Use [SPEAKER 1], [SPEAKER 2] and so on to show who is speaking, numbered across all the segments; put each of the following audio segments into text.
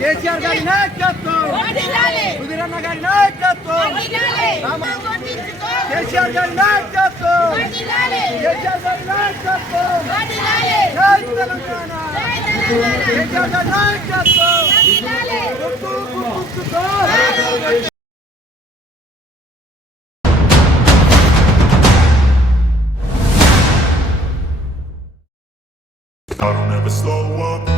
[SPEAKER 1] కేసీఆర్ గారి నాయకత్వం సుధీరన్న గారి నాయకత్వం రామ- కేసీఆర్ గారి నాయకత్వం కేసీఆర్ గారి నాయకత్వం జై తెలంగాణ కేసీఆర్ గారి నాయకత్వం గుర్తు గుర్తుతో
[SPEAKER 2] I don't ever slow up, no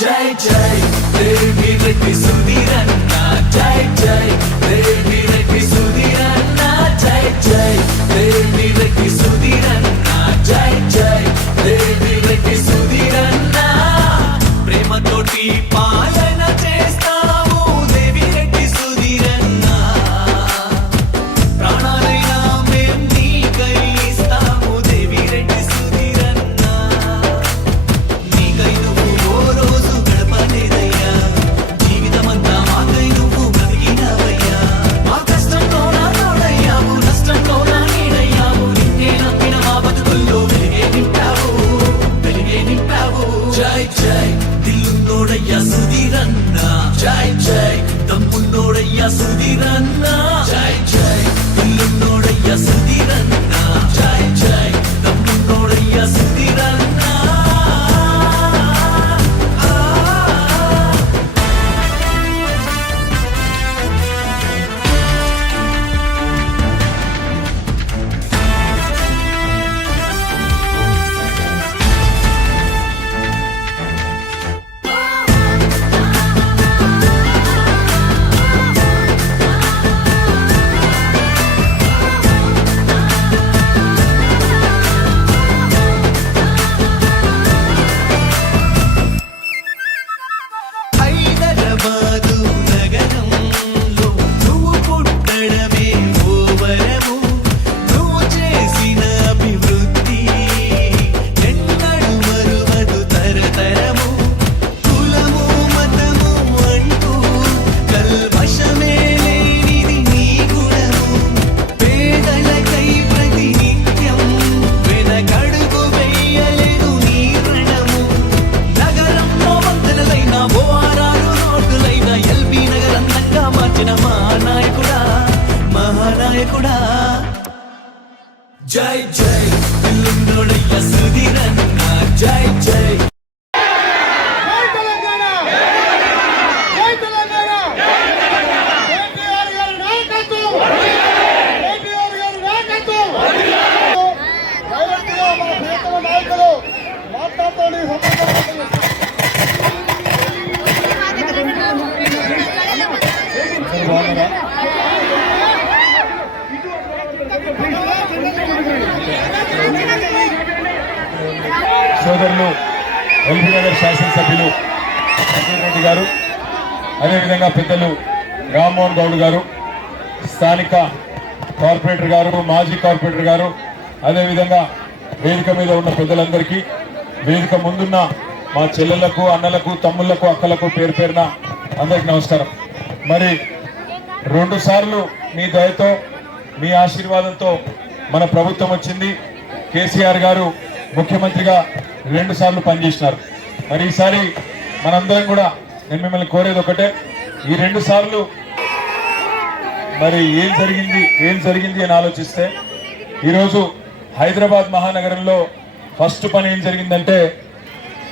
[SPEAKER 1] JJ. Jai Jai.
[SPEAKER 3] సోదరులు ఎల్బీ నగర్ శాసనసభ్యులు రెడ్డి గారు అదేవిధంగా పెద్దలు రామ్మోహన్ గౌడ్ గారు స్థానిక కార్పొరేటర్ గారు మాజీ కార్పొరేటర్ గారు అదేవిధంగా వేదిక మీద ఉన్న పెద్దలందరికీ వేదిక ముందున్న మా చెల్లెళ్ళకు అన్నలకు తమ్ముళ్ళకు అక్కలకు పేరు పేరున అందరికి నమస్కారం. మరి రెండు సార్లు మీ దయతో మీ ఆశీర్వాదంతో మన ప్రభుత్వం వచ్చింది. కేసీఆర్ గారు ముఖ్యమంత్రిగా రెండు సార్లు పనిచేసినారు మరి ఈసారి మనందరం కూడా నేను మిమ్మల్ని కోరేది ఒకటే ఈ రెండు సార్లు మరి ఏం జరిగింది ఏం జరిగింది అని ఆలోచిస్తే ఈరోజు హైదరాబాద్ మహానగరంలో ఫస్ట్ పని ఏం జరిగిందంటే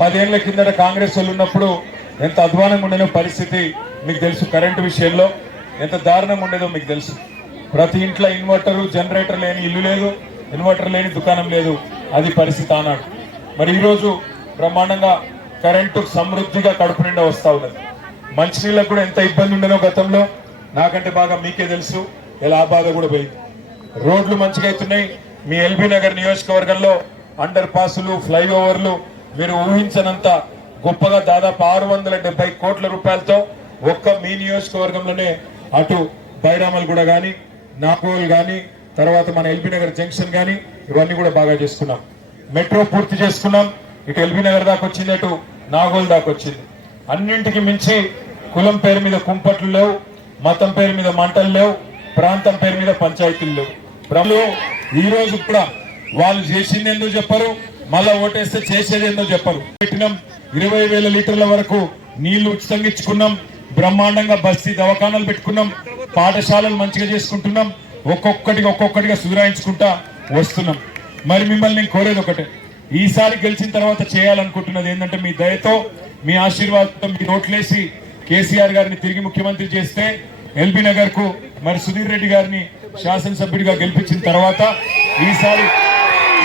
[SPEAKER 3] పదేళ్ళ కిందట కాంగ్రెస్ వాళ్ళు ఉన్నప్పుడు ఎంత అధ్వానంగా ఉండేదో పరిస్థితి మీకు తెలుసు. కరెంటు విషయంలో ఎంత దారుణంగా ఉండేదో మీకు తెలుసు. ప్రతి ఇంట్లో ఇన్వర్టర్ జనరేటర్ లేని ఇల్లు లేదు ఇన్వర్టర్ లేని దుకాణం లేదు. అది పరిస్థితి ఆనాడు. మరి ఈరోజు బ్రహ్మాండంగా కరెంటు సమృద్ధిగా కడుపు నిండా వస్తా ఉన్నది. మంచినీళ్ళకు కూడా ఎంత ఇబ్బంది ఉండేనో గతంలో నాకంటే బాగా మీకే తెలుసు ఇలా ఆ బాధ కూడా పోయింది. రోడ్లు మంచిగా అవుతున్నాయి. మీ ఎల్బీ నగర్ నియోజకవర్గంలో అండర్ పాసులు ఫ్లైఓవర్లు మీరు ఊహించనంత గొప్పగా దాదాపు ఆరు వందల డెబ్బై కోట్ల రూపాయలతో ఒక్క మీ నియోజకవర్గంలోనే అటు బైరామల్ కూడా కానీ నాగోల్ కానీ తర్వాత మన ఎల్బీ నగర్ జంక్షన్ కానీ ఇవన్నీ కూడా బాగా చేసుకున్నాం మెట్రో పూర్తి చేసుకున్నాం. ఇటు ఎల్బీ నగర్ దాకా వచ్చింది అటు నాగోల్ దాకా వచ్చింది. అన్నింటికి మించి కులం పేరు మీద కుంపట్లు లేవు మతం పేరు మీద మంటలు లేవు ప్రాంతం పేరు మీద పంచాయతీలు లేవు. ప్రభులు ఈ రోజు కూడా వాళ్ళు చేసింది ఎందుకు చెప్పరు మళ్ళా ఓటేస్తే చేసేది ఏందో చెప్పరు. పెట్టినాం ఇరవై వేల లీటర్ల వరకు నీళ్ళు ఉచితంగా ఇచ్చుకున్నాం బ్రహ్మాండంగా బస్తీ దవాఖానాలు పెట్టుకున్నాం పాఠశాలలు మంచిగా చేసుకుంటున్నాం ఒక్కొక్కటిగా ఒక్కొక్కటిగా సుధరాయించుకుంటా వస్తున్నాం. మరి మిమ్మల్ని నేను కోరేది ఒకటే. ఈసారి గెలిచిన తర్వాత చేయాలనుకుంటున్నది ఏంటంటే మీ దయతో మీ ఆశీర్వాదంతో మీ ఓట్లేసి కేసీఆర్ గారిని తిరిగి ముఖ్యమంత్రి చేస్తే ఎల్బీ నగర్కు మరి సుధీర్ రెడ్డి గారిని శాసనసభ్యుడిగా గెలిపించిన తర్వాత ఈసారి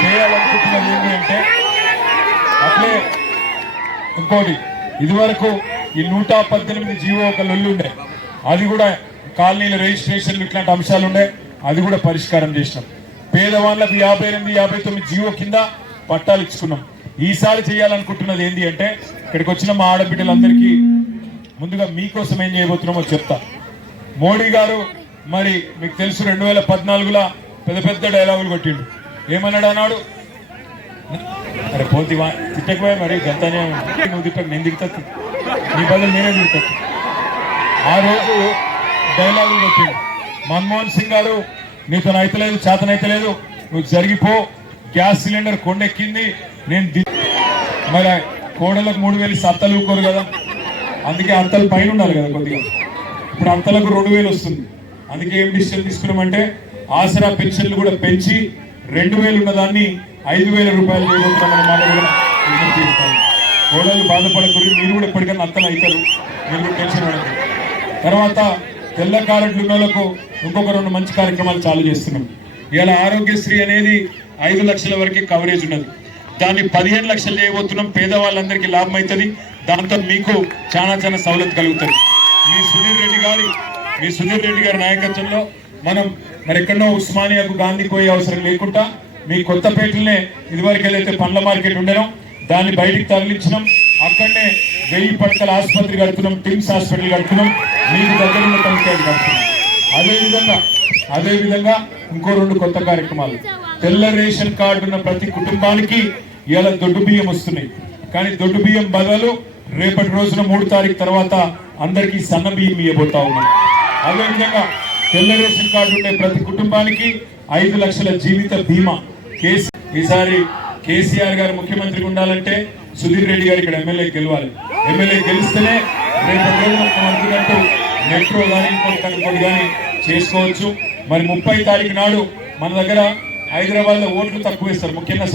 [SPEAKER 3] చేయాలనుకుంటున్నది ఏంటి అంటే అట్లే ఇంకోటి ఇదివరకు ఈ నూట పద్దెనిమిది జీవో ఒక లొల్లుండే అది కూడా కాలనీల రిజిస్ట్రేషన్లు ఇట్లాంటి అంశాలు ఉండే అది కూడా పరిష్కారం చేసినాం. పేదవాళ్ళకు యాభై ఎనిమిది యాభై తొమ్మిది జీవో కింద పట్టాలు ఇచ్చుకున్నాం. ఈసారి చేయాలనుకుంటున్నది ఏంటి అంటే ఇక్కడికి వచ్చిన మా ఆడబిడ్డలందరికీ ముందుగా మీకోసం ఏం చేయబోతున్నామో చెప్తా. మోడీ గారు మరి మీకు తెలుసు రెండు వేల పద్నాలుగులో పెద్ద పెద్ద డైలాగులు కొట్టిండు. ఏమన్నాడు అన్నాడు? అరే పోతి తిట్టకపోయా మరి గంతనే నువ్వు తిట్టకు నేను దిగుతా నీ బదులు నేనే దిగుతా ఆ రోజు డైలాగులు కొట్టిండు. మన్మోహన్ సింగ్ గారు నీతో అయితలేదు చేతనైతలేదు నువ్వు జరిగిపో. Gas cylinder కొండెక్కింది. నేను ది- మరి కోడలకు మూడు వేలు సత్తలు ఊరుకోరు కదా. అందుకే అంతలు పైన ఉండాలి కదా కొద్దిగా. ఇప్పుడు అంతలకు రెండు వేలు వస్తుంది. అందుకే ఏం డిసిషన్ తీసుకున్నామంటే ఆసరా పెన్షన్లు కూడా పెంచి రెండు వేలు ఉన్నదాన్ని ఐదు వేల రూపాయలు చేయబోతున్నామన్న మాట కూడా విజ్ఞప్తి బాధపడకూడదు. మీరు కూడా ఎప్పటికైనా అత్తలు అవుతారు. మీరు కూడా టెన్షన్ పడకూడదు తర్వాత తెల్ల కార్డులు ఉన్న ఇంకొక రెండు మంచి కార్యక్రమాలు చాలు చేస్తున్నాం. ఇలా ఆరోగ్యశ్రీ అనేది ఐదు లక్షల వరకు కవరేజ్ ఉన్నది. దాన్ని పదిహేను లక్షలు చేయబోతున్నాం. పేదవాళ్ళందరికీ లాభం అవుతుంది దాంతో మీకు చాలా చాలా సవలతు కలుగుతుంది. మీ సుధీర్ రెడ్డి గారి మీ సుధీర్ రెడ్డి గారి నాయకత్వంలో మనం మరి ఎక్కడో ఉస్మానియాకు గాంధీ పోయే అవసరం లేకుండా మీ కొత్తపేటలనే ఇదివరకు ఏదైతే పండ్ల మార్కెట్ ఉండడం దాన్ని బయటికి తరలించినాం. అక్కడనే వెయ్యి పడకల ఆసుపత్రి కడుతున్నాం టిమ్స్ హాస్పిటల్ కడుతున్నాం. మీరు దగ్గరున్న పంచాయతీ కడుతున్నాం అదేవిధంగా ఇంకో రెండు కొత్త కార్యక్రమాలు. తెల్ల రేషన్ కార్డు ఉన్న ప్రతి కుటుంబానికి ఇలా దొడ్డు బియ్యం వస్తున్నాయి. కానీ దొడ్డు బియ్యం బదులు రేపటి రోజున మూడు తారీఖు తర్వాత అందరికీ సన్న బియ్యం ఇవ్వబోతా ఉన్నాం. అదేవిధంగా తెల్ల రేషన్ కార్డు ఉండే ప్రతి కుటుంబానికి ఐదు లక్షల జీవిత బీమా. కేసీ ఈసారి కేసీఆర్ గారు ముఖ్యమంత్రిగా ఉండాలంటే సుధీర్ రెడ్డి గారు ఇక్కడ ఎమ్మెల్యే గెలవాలి. ఎమ్మెల్యే గెలిస్తేనే రేపు మనం అనుకున్నట్టు మెట్రో కానీ ఇంకోటి కానీ కానీ చేసుకోవచ్చు. మరి ముప్పై తారీఖు నాడు మన దగ్గర హైదరాబాద్లో ఓట్లు తక్కువ వేస్తారు ముఖ్యంగా